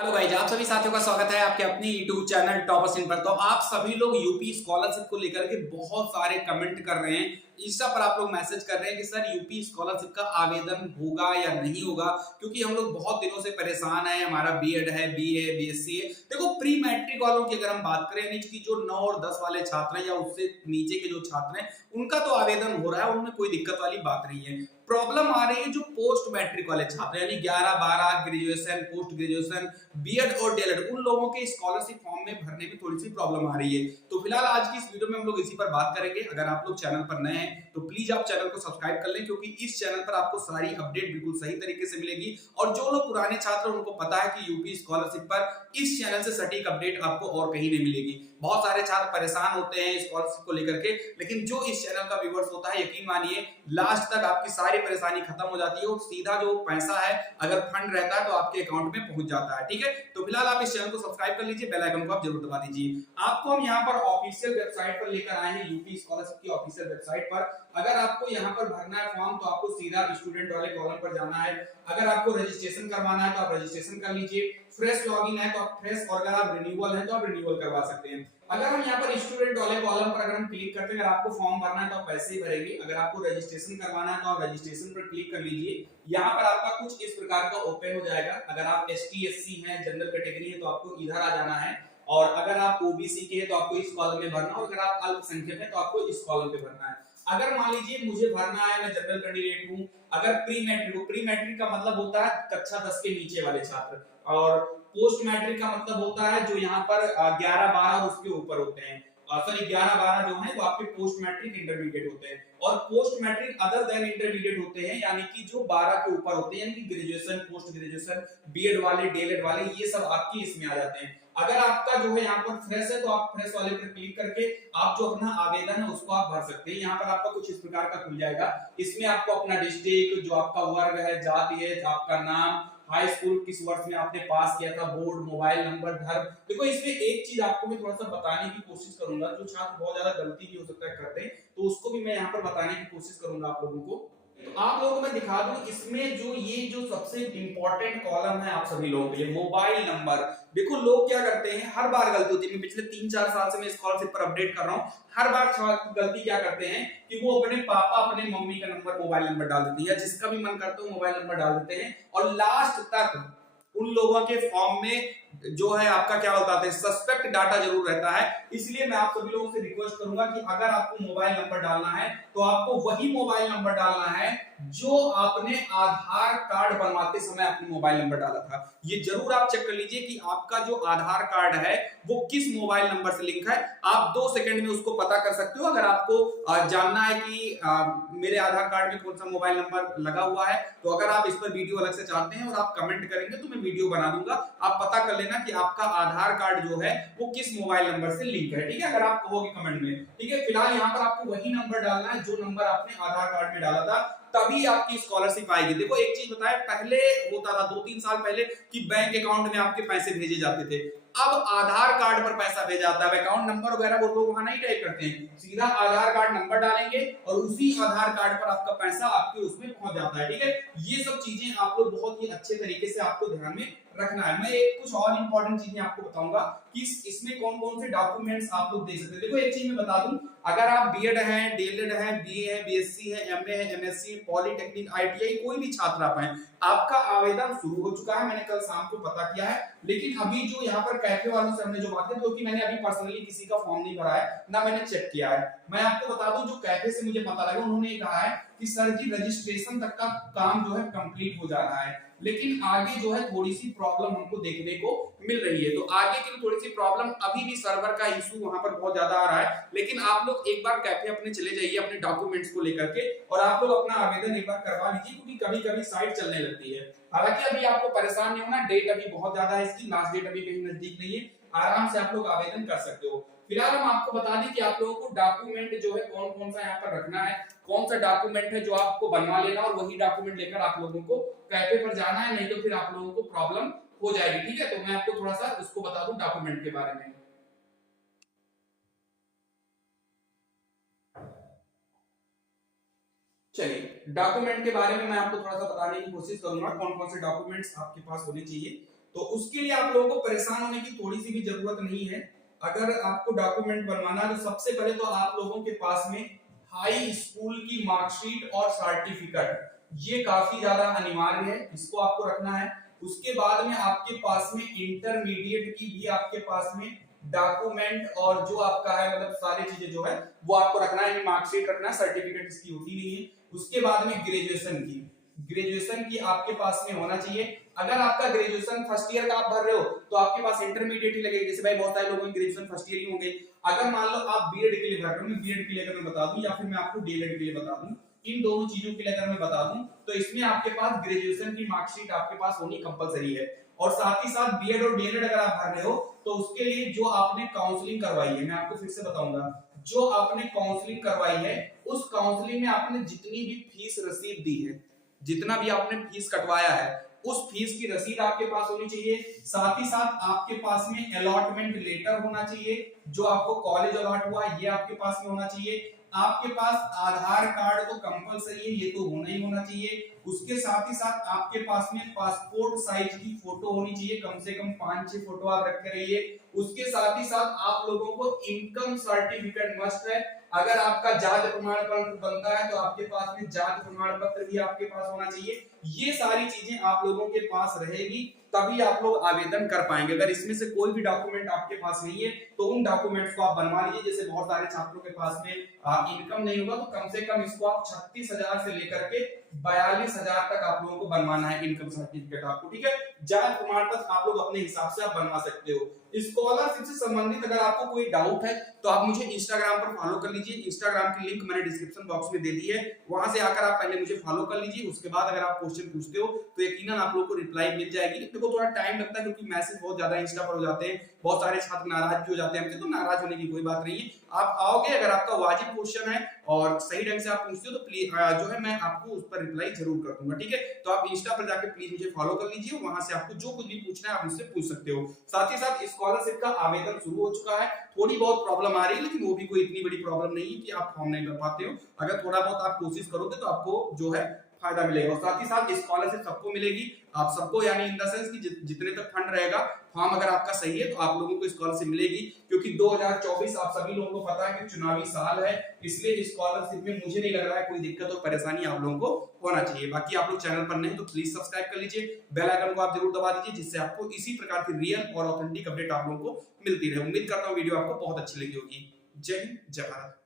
Hello भाई, आप सभी साथियों का स्वागत है आपके अपने यूट्यूब चैनल टॉपर्स इन पर। तो आप सभी लोग यूपी स्कॉलरशिप को लेकर के बहुत सारे कमेंट कर रहे हैं। इंस्टा पर आप लोग मैसेज कर रहे हैं कि सर यूपी स्कॉलरशिप का आवेदन होगा या नहीं होगा, क्योंकि हम लोग बहुत दिनों से परेशान हैं। हमारा बीएड है, बीए है, बीएससी है। देखो, प्री मैट्रिक वालों की अगर हम बात करें, यानी कि जो 9 और 10 वाले छात्र हैं या उससे नीचे के जो छात्र हैं, उनका तो आवेदन हो रहा है, उनमें कोई दिक्कत वाली बात नहीं है। प्रॉब्लम आ रही है जो पोस्ट मैट्रिक वाले छात्र यानी 11 12 ग्रेजुएशन, पोस्ट ग्रेजुएशन, बीएड और डीएलएड, उन लोगों के स्कॉलरशिप फॉर्म में भरने में थोड़ी सी प्रॉब्लम आ रही है। तो फिलहाल आज की इस वीडियो में हम लोग इसी पर बात करेंगे। अगर आप लोग चैनल पर नए हैं तो प्लीज आप चैनल को सब्सक्राइब कर लें, क्योंकि इस चैनल पर आपको सारी अपडेट बिल्कुल सही तरीके से मिलेगी। और जो लोग पुराने छात्र उनको पता है कि यूपी स्कॉलरशिप पर इस चैनल से सटीक अपडेट आपको और कहीं नहीं मिलेगी। बहुत सारे छात्र परेशान होते हैं स्कॉलरशिप को लेकर के, लेकिन जो इस चैनल का व्यूअर्स होता है, यकीन मानिए लास्ट तक आपकी सारी परेशानी खत्म हो जाती है और सीधा जो पैसा है, अगर फंड रहता है तो आपके अकाउंट में पहुंच जाता है। ठीक है, तो फिलहाल आप इस चैनल को सब्सक्राइब कर लीजिए, बेल आइकन को आप जरूर दबा दीजिए। आपको हम यहाँ पर ऑफिशियल वेबसाइट पर लेकर आए हैं, यूपी स्कॉलरशिप की ऑफिशियल वेबसाइट पर। अगर आपको यहाँ पर भरना है फॉर्म तो आपको सीधा स्टूडेंट वाले कॉलम पर जाना है। अगर आपको रजिस्ट्रेशन करवाना है तो आप रजिस्ट्रेशन कर लीजिए। फ्रेश लॉगिन है तो आप फ्रेश, और अगर आप रिन्यूअल है तो आप रिन्यूअल करवा सकते हैं। अगर हम यहाँ पर स्टूडेंट वाले कॉलम पर अगर हम क्लिक करते हैं, अगर आपको फॉर्म भरना है तो आप पैसे ही भरेंगे। अगर आपको रजिस्ट्रेशन करवाना है तो आप रजिस्ट्रेशन पर क्लिक कर लीजिए। यहाँ पर आपका कुछ इस प्रकार का ओपन हो जाएगा। अगर आप एसटी एससी हैं, जनरल कैटेगरी है, तो आपको इधर आ जाना है। और अगर आप ओबीसी के हैं तो आपको इस कॉलम में भरना, और अगर आप अल्पसंख्यक हैं तो आपको इस कॉलम पे भरना है। अगर मान लीजिए मुझे भरना है, मैं जनरल कैंडिडेट हूं, अगर प्री मैट्रिक का मतलब होता है कक्षा 10 के नीचे वाले छात्र, और पोस्ट मैट्रिक का मतलब होता है जो यहाँ पर 11 12 उसके ऊपर होते हैं। सॉरी, 11 12 जो है वो आपके पोस्ट मैट्रिक इंटरमीडिएट होते हैं। और post matric other than intermediate होते हैं, यानी कि जो 12 के ऊपर होते हैं, यानी कि ग्रेजुएशन, पोस्ट ग्रेजुएशन, बीएड वाले, डीएलएड वाले, ये सब आपके इसमें आ जाते हैं। अगर आपका जो है यहाँ पर फ्रेश है तो आप फ्रेश वाले पर क्लिक करके आप जो अपना आवेदन है उसको आप भर सकते हैं। यहाँ पर आपका कुछ इस प्रकार का खुल जाएगा। इसमें आपको अपना डिस्ट्रिक्ट, जो आपका वर्ग है, जाति है, आपका नाम, हाई स्कूल किस वर्ष में आपने पास किया था, बोर्ड, मोबाइल नंबर, धर्म। देखो, इसमें एक चीज आपको मैं थोड़ा सा बताने की कोशिश करूंगा। जो छात्र बहुत ज्यादा गलती भी हो सकता है करते हैं, तो उसको भी मैं यहाँ पर बताने की कोशिश करूंगा आप लोगों को। तो आप लोगों को मैं दिखा दूं, इसमें जो सबसे इंपॉर्टेंट कॉलम है आप सभी लोगों के लिए, मोबाइल नंबर। देखो, लोग क्या करते हैं, हर बार गलती होती है। मैं पिछले 3-4 साल से मैं स्कॉलरशिप पर अपडेट कर रहा हूं। हर बार गलती क्या करते हैं कि वो अपने पापा, अपने मम्मी का नंबर, मोबाइल नंबर डाल देते हैं, या जिसका भी मन करता है मोबाइल नंबर डाल देते हैं। और लास्ट तक उन लोगों के फॉर्म में जो है आपका क्या बताते हैं, सस्पेक्ट डाटा जरूर रहता है। इसलिए मैं आप सभी लोगों से रिक्वेस्ट करूंगा कि अगर आपको मोबाइल नंबर डालना है तो आपको वही मोबाइल नंबर डालना है जो आपने आधार कार्ड बनवाते समय अपने मोबाइल नंबर डाला था। ये जरूर आप चेक कर लीजिए कि आपका जो आधार कार्ड है वो किस मोबाइल नंबर से लिंक है। आप 2 सेकंड में उसको पता कर सकते हो। अगर आपको जानना है कि मेरे आधार कार्ड में कौन सा मोबाइल नंबर लगा हुआ है, तो अगर आप इस पर वीडियो अलग से चाहते हैं और आप कमेंट करेंगे तो मैं वीडियो बना दूंगा। आप पता कर लेना कि आपका आधार कार्ड जो है वो किस मोबाइल नंबर से लिंक है। ठीक है, अगर आप कहोगे कमेंट में। ठीक है, फिलहाल यहाँ पर आपको वही नंबर डालना है जो नंबर आपने आधार कार्ड में डाला था, तभी आपकी स्कॉलरशिप आएगी। देखो, एक चीज बताए, पहले होता था 2-3 साल पहले कि बैंक अकाउंट में आपके पैसे भेजे जाते थे। अब आधार कार्ड पर पैसा भेजा जाता है। अकाउंट नंबर वगैरह वो लोग वहां नहीं टाइप करते हैं, सीधा आधार कार्ड नंबर डालेंगे और उसी आधार कार्ड पर आपका पैसा आपके उसमें पहुंच जाता है। ठीक है, ये सब चीजें आप लोग बहुत ही अच्छे तरीके से आपको ध्यान में रखना है। मैं एक कुछ और इंपॉर्टेंट चीजें आपको बताऊंगा कि इसमें कौन कौन से डॉक्यूमेंट्स आप लोग दे सकते हैं। देखो, एक चीज मैं बता दूं, अगर आप बीएड है, डीएलएड है, बीए है, बीएससी है, एमए है, एमएससी, पॉलिटेक्निक, आईटीआई, कोई भी छात्र आप हैं, आपका आवेदन शुरू हो चुका है। मैंने कल शाम को पता किया है। लेकिन अभी जो यहाँ पर कैफे वालों से हमने जो बात की, क्योंकि मैंने अभी पर्सनली किसी का फॉर्म नहीं भरा है, ना मैंने चेक किया है। मैं आपको बता दूं, जो कैफे से मुझे पता लगा, उन्होंने कहा है कि सर जी रजिस्ट्रेशन तक का काम जो है कंप्लीट हो जा रहा है, लेकिन आगे जो है थोड़ी सी प्रॉब्लम हमको देखने को मिल रही है। तो आगे की थोड़ी सी प्रॉब्लम, अभी भी सर्वर का इशू वहां पर बहुत ज्यादा आ रहा है। लेकिन आप लोग एक बार कैफे अपने चले जाइए अपने डॉक्यूमेंट्स को लेकर के, और आप लोग अपना आवेदन एक बार करवा लीजिए, क्योंकि कभी कभी साइट चलने लगती है। हालांकि अभी आपको परेशान नहीं होना, डेट अभी बहुत ज्यादा है, इसकी लास्ट डेट अभी कहीं नजदीक नहीं है। आराम से आप लोग आवेदन कर सकते हो। फिलहाल हम आपको बता दें कि आप लोगों को डॉक्यूमेंट जो है कौन कौन सा यहाँ पर रखना है, कौन सा डॉक्यूमेंट है जो आपको बनवा लेना, और वही डॉक्यूमेंट लेकर आप लोगों को कैफे पर जाना है, नहीं तो फिर आप लोगों को प्रॉब्लम हो जाएगी। ठीक है, तो मैं आपको थोड़ा सा उसको बता दूं डॉक्यूमेंट के बारे में। चलिए, डॉक्यूमेंट के बारे में मैं आपको थोड़ा सा बताने की कोशिश करूंगा, कौन कौन से डॉक्यूमेंट्स आपके पास होने चाहिए। तो उसके लिए आप लोगों को परेशान होने की थोड़ी सी भी जरूरत नहीं है। अगर आपको डॉक्यूमेंट बनवाना है तो सबसे पहले तो आप लोगों के पास में हाई स्कूल की मार्कशीट और सर्टिफिकेट ये काफी ज्यादा अनिवार्य है, इसको आपको रखना है। उसके बाद में आपके पास में इंटरमीडिएट की भी आपके पास में डॉक्यूमेंट और जो आपका है मतलब सारी चीजें जो है वो आपको रखना है, मार्कशीट रखना है, सर्टिफिकेट इसकी होती नहीं है। उसके बाद में ग्रेजुएशन की आपके पास में होना चाहिए। अगर आपका ग्रेजुएशन फर्स्ट ईयर का आप भर रहे हो तो आपके पास इंटरमीडिएट ही लगेगा, जैसे भाई बहुत सारे लोगों के ग्रेजुएशन फर्स्ट ईयर ही होंगे। अगर मान लो आप बीएड के लिए भर रहे हो, मैं बीएड के लिए अगर मैं बता दूं या फिर मैं आपको डीएलएड के लिए बता दूं, इन दोनों चीजों के लिए अगर मैं बता दूं तो इसमें आपके पास ग्रेजुएशन की मार्कशीट आपके पास होनी कंपलसरी है। और साथ ही साथ बीएड और डीएलएड अगर आप भर रहे हो तो उसके लिए जो आपने काउंसलिंग करवाई है, मैं आपको फिर से बताऊंगा, जो आपने काउंसलिंग करवाई है उस काउंसलिंग में आपने जितनी भी फीस रसीद दी है, जितना भी आपने फीस कटवाया है उस फीस की रसीद आपके पास होनी चाहिए। साथ ही साथ आपके पास में अलॉटमेंट लेटर होना चाहिए, जो आपको कॉलेज अलॉट हुआ ये आपके पास में होना चाहिए। आपके पास आधार कार्ड तो कंपलसरी है, ये तो होना ही होना चाहिए। उसके साथ ही साथ आपके पास में पासपोर्ट साइज की फोटो होनी चाहिए, कम से कम 5-6 फोटो आप रखते रहिए। उसके साथ ही साथ आप लोगों को इनकम सर्टिफिकेट मस्ट है। अगर आपका जाति प्रमाण पत्र बनता है तो आपके पास में जाति प्रमाण पत्र भी आपके पास होना चाहिए। ये सारी चीजें आप लोगों के पास रहेगी तभी आप लोग आवेदन कर पाएंगे। अगर इसमें से कोई भी डॉक्यूमेंट आपके पास नहीं है तो उन डॉक्यूमेंट्स को आप बनवा लीजिए। जैसे बहुत सारे छात्रों के पास में इनकम नहीं होगा तो कम से कम इसको आप 36,000 से लेकर के 42,000 तक आप लोगों को बनवाना है इनकम सर्टिफिकेट आपको, ठीक है। जाति प्रमाण पत्र आप लोग अपने हिसाब से आप बनवा सकते हो। स्कॉलरशिप से संबंधित अगर आपको कोई डाउट है तो आप मुझे इंस्टाग्राम पर फॉलो कर लीजिए। इंस्टाग्राम की लिंक मैंने डिस्क्रिप्शन बॉक्स में दे दी है, वहां से आकर आप पहले मुझे फॉलो कर लीजिए। उसके बाद अगर आप क्वेश्चन पूछते हो तो यकीनन आप लोगों को रिप्लाई मिल जाएगी। देखो थोड़ा टाइम लगता है क्योंकि मैसेज बहुत ज्यादा इंस्टा पर हो जाते हैं, बहुत सारे छात्र नाराज भी हो जाते हैं हमसे, तो नाराज होने की कोई बात नहीं है। आप आओगे, अगर आपका वाजिब क्वेश्चन है और सही ढंग से आप पूछते हो तो प्लीज जो है मैं आपको उस पर रिप्लाई जरूर कर दूंगा, ठीक है। तो आप इंस्टा पर जाकर प्लीज मुझे फॉलो कर लीजिए, वहां से आपको जो कुछ भी पूछना है आप मुझसे पूछ सकते हो। साथ ही साथ स्कॉलरशिप का आवेदन शुरू हो चुका है, थोड़ी बहुत प्रॉब्लम आ रही है लेकिन वो भी कोई इतनी बड़ी प्रॉब्लम नहीं है कि आप फॉर्म नहीं भर पाते हो। अगर थोड़ा बहुत आप कोशिश करोगे तो आपको जो है फायदा मिलेगा। और साथ ही साथ स्कॉलरशिप सबको मिलेगी, आप सबको, यानी इन द सेंस कि जितने तक फंड रहेगा, फॉर्म अगर आपका सही है तो आप लोगों को स्कॉलरशिप मिलेगी। क्योंकि 2024 आप सभी लोगों को पता है कि चुनावी साल है, इसलिए स्कॉलरशिप में मुझे नहीं लग रहा है कोई दिक्कत और परेशानी आप लोगों को होना चाहिए। बाकी आप लोग चैनल पर नए तो प्लीज सब्सक्राइब कर लीजिए, बेल आइकन को आप जरूर दबा दीजिए, जिससे आपको इसी प्रकार की रियल और ऑथेंटिक अपडेट आप लोगों को मिलती रहे। उम्मीद करता हूँ वीडियो आपको बहुत अच्छी लगी होगी। जय हिंद, जय भारत।